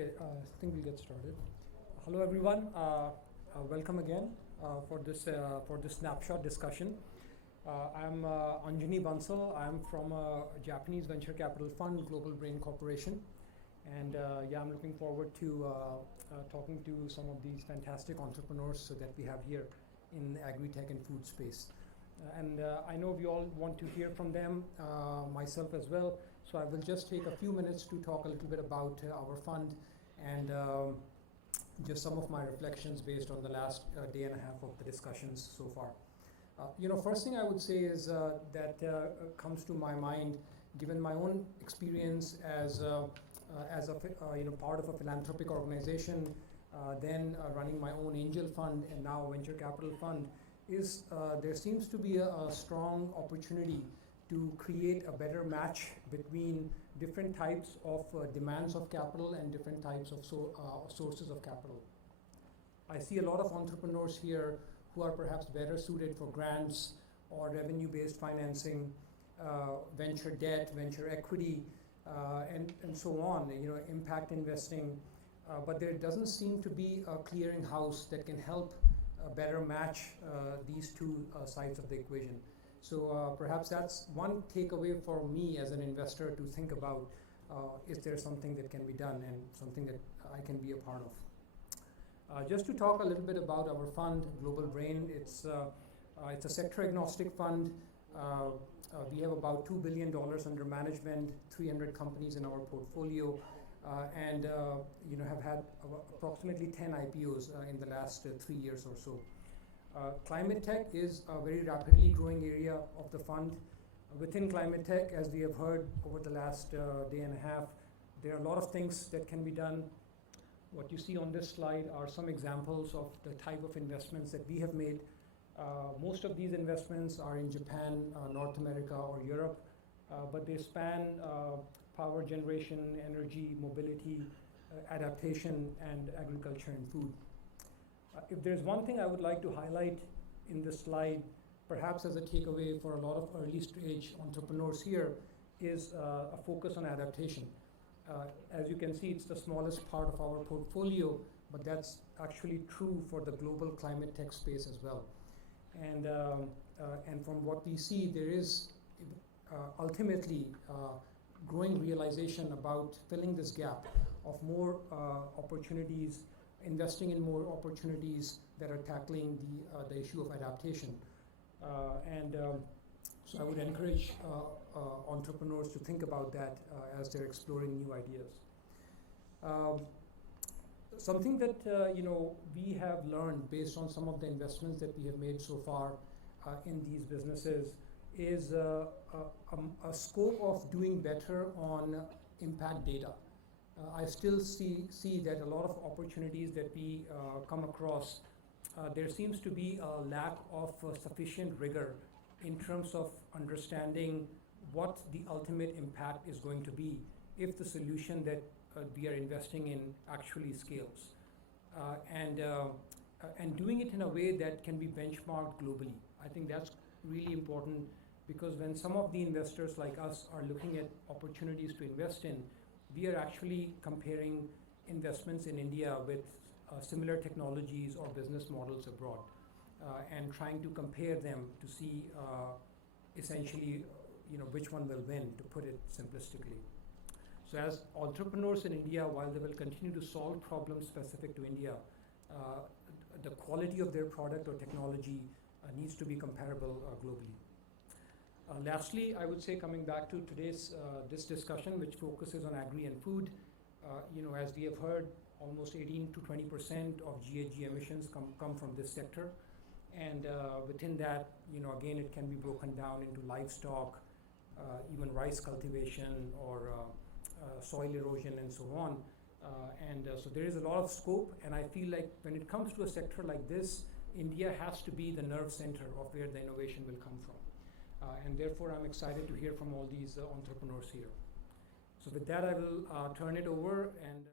Okay, I think we'll get started. Hello everyone, welcome again for this snapshot discussion. I'm Anjani Bhansal. I'm from a Japanese venture capital fund, Global Brain Corporation, and I'm looking forward to talking to some of these fantastic entrepreneurs that we have here in the agri-tech and food space. And I know we all want to hear from them, myself as well. So I will just take a few minutes to talk a little bit about our fund and just some of my reflections based on the last day and a half of the discussions so far. First thing I would say is that comes to my mind, given my own experience as a part of a philanthropic organization, then running my own angel fund and now venture capital fund, is there seems to be a strong opportunity to create a better match between different types of demands of capital and different types of sources of capital. I see a lot of entrepreneurs here who are perhaps better suited for grants or revenue-based financing, venture debt, venture equity, and so on, impact investing. But there doesn't seem to be a clearinghouse that can help better match these two sides of the equation. So perhaps that's one takeaway for me as an investor to think about, is there something that can be done and something that I can be a part of. Just to talk a little bit about our fund, Global Brain, it's a sector agnostic fund. We have about $2 billion under management, 300 companies in our portfolio, and have had approximately 10 IPOs in the last 3 years or so. Climate tech is a very rapidly growing area of the fund. Within climate tech, as we have heard over the last day and a half, there are a lot of things that can be done. What you see on this slide are some examples of the type of investments that we have made. Most of these investments are in Japan, North America, or Europe, but they span power generation, energy, mobility, adaptation, and agriculture and food. If there's one thing I would like to highlight in this slide, perhaps as a takeaway for a lot of early stage entrepreneurs here, is a focus on adaptation. As you can see, it's the smallest part of our portfolio, but that's actually true for the global climate tech space as well. And from what we see, there is ultimately growing realization about filling this gap of more opportunities, investing in more opportunities that are tackling the issue of adaptation. So I would encourage entrepreneurs to think about that as they're exploring new ideas. Something that we have learned based on some of the investments that we have made so far in these businesses is a scope of doing better on impact data. I still see that a lot of opportunities that we come across, there seems to be a lack of sufficient rigor in terms of understanding what the ultimate impact is going to be if the solution that we are investing in actually scales. And doing it in a way that can be benchmarked globally. I think that's really important, because when some of the investors like us are looking at opportunities to invest in, we are actually comparing investments in India with similar technologies or business models abroad, and trying to compare them to see essentially which one will win, to put it simplistically. So as entrepreneurs in India, while they will continue to solve problems specific to India, the quality of their product or technology needs to be comparable globally. Lastly, I would say, coming back to today's this discussion, which focuses on agri and food, as we have heard, almost 18 to 20% of GHG emissions come from this sector, and within that, again, it can be broken down into livestock, even rice cultivation, or soil erosion, and so on. So there is a lot of scope, and I feel like when it comes to a sector like this, India has to be the nerve center of where the innovation will come from. And therefore, I'm excited to hear from all these entrepreneurs here. So with that, I will turn it over and